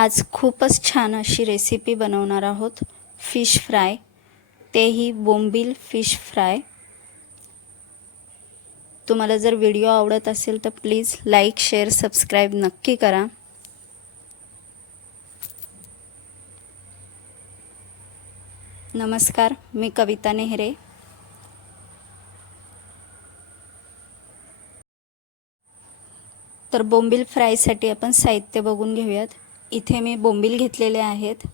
आज खूपच छान अशी रेसिपी बनवणार आहोत. फिश फ्राय तेही बोंबील फिश फ्राय तुम्हाला जर व्हिडिओ आवडत असेल तर प्लीज लाईक शेअर सबस्क्राईब नक्की करा. नमस्कार मी कविता नेहरे. तर बोंबील फ्रायसाठी आपण साहित्य बघून घेऊयात. इथे मी बोंबील घेतलेले आहेत.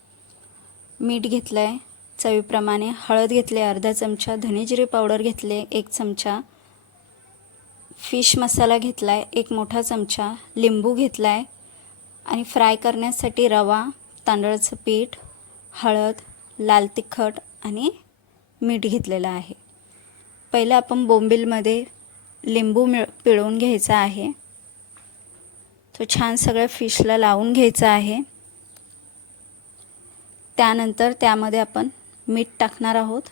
मीठ घेतलं आहे चवीप्रमाणे हळद घेतले अर्धा चमचा धनेजिरे पावडर घेतले एक चमचा. फिश मसाला घेतला आहे एक मोठा चमचा. लिंबू घेतला आहे आणि फ्राय करण्यासाठी रवा तांदळाचं पीठ हळद लाल तिखट आणि मीठ घेतलेलं आहे. पहिलं आपण बोंबीलमध्ये लिंबू मिळ पिळवून घ्यायचा आहे. तो छान सगळ्या फिशला लावून घ्यायचा आहे. त्यानंतर त्यामध्ये आपण मीठ टाकणार आहोत.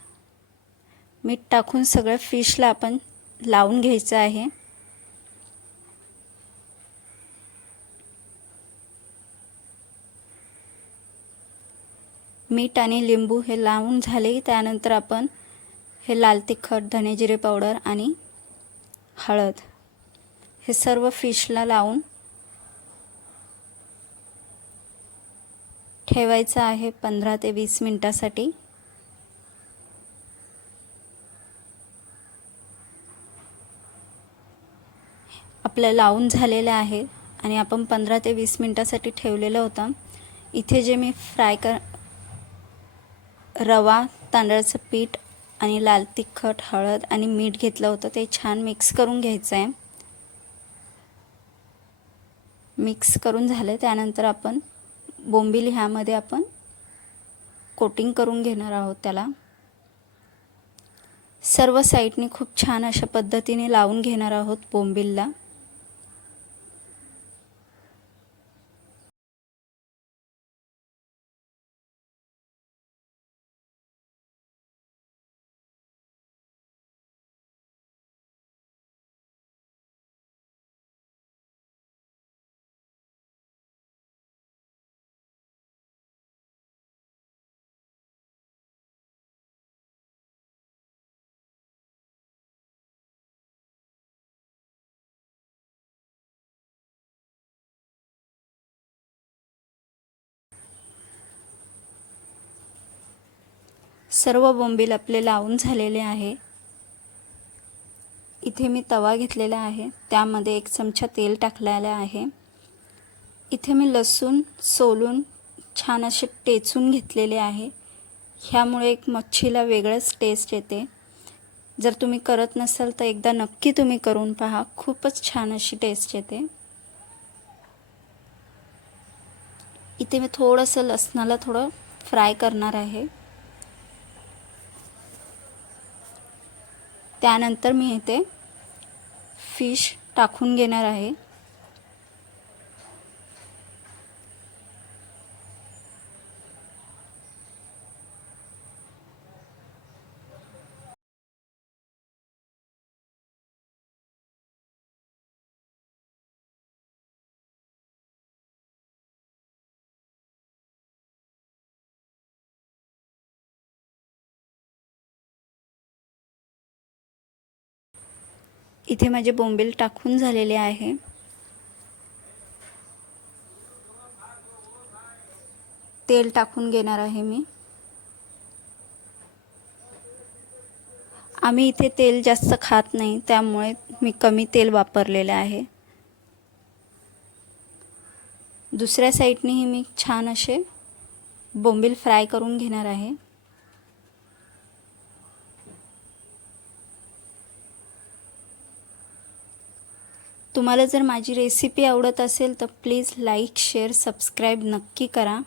मीठ टाकून सगळ्या फिशला आपण लावून घ्यायचं आहे. मीठ आणि लिंबू हे लावून झाले. त्यानंतर आपण हे लाल तिखट धनेजिरे पावडर आणि हळद हे सर्व फिशला लावून ठेवायचं आहे पंधरा ते वीस मिनटासाठी. आपलं लावून झालेलं आहे आणि आपण पंधरा ते वीस मिनटासाठी ठेवलेलं होतं. इथे जे मी फ्राय कर रवा तांदळाचं पीठ आणि लाल तिखट हळद आणि मीठ घेतलं होतं. ते छान मिक्स करून घ्यायचं आहे मिक्स करून झालं त्यानंतर आपण बोंबील ह्यामध्ये आपण कोटिंग करून घेणार आहोत त्याला. सर्व साईडने खूप छान अशा पद्धतीने लावून घेणार आहोत बोंबीलला. सर्व बोंबील आपले लावून झालेले आहे. इथे मी तवा घेतलेला आहे. त्यामध्ये एक चमचा तेल टाकलेलं आहे. इथे मी लसूण सोलून छान असे टेचून घेतलेले आहे. ह्यामुळे एक मच्छीला वेगळंच टेस्ट येते. जर तुम्ही करत नसाल तर एकदा नक्की तुम्ही करून पहा. खूपच छान अशी टेस्ट येते. इथे मी थोडंसं लसणाला थोडं फ्राय करणार आहे. त्यानंतर मी इथे फिश टाकून घेणार आहे. इथे माझे बोंबील टाकून झालेले आहे. तेल टाकून घेणार आहे मी. आम्ही इथे तेल जास्त खात नाही त्यामुळे मी कमी तेल वापरलेलं आहे. दुसऱ्या साईडनेही मी छान असे बोंबील फ्राय करून घेणार आहे. तुम्हाला जर माझी रेसिपी आवडत असेल तर प्लीज लाईक शेअर सबस्क्राईब नक्की करा.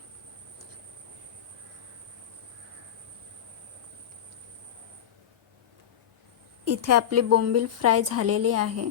इथे आपली बोंबील फ्राय झालेली आहे.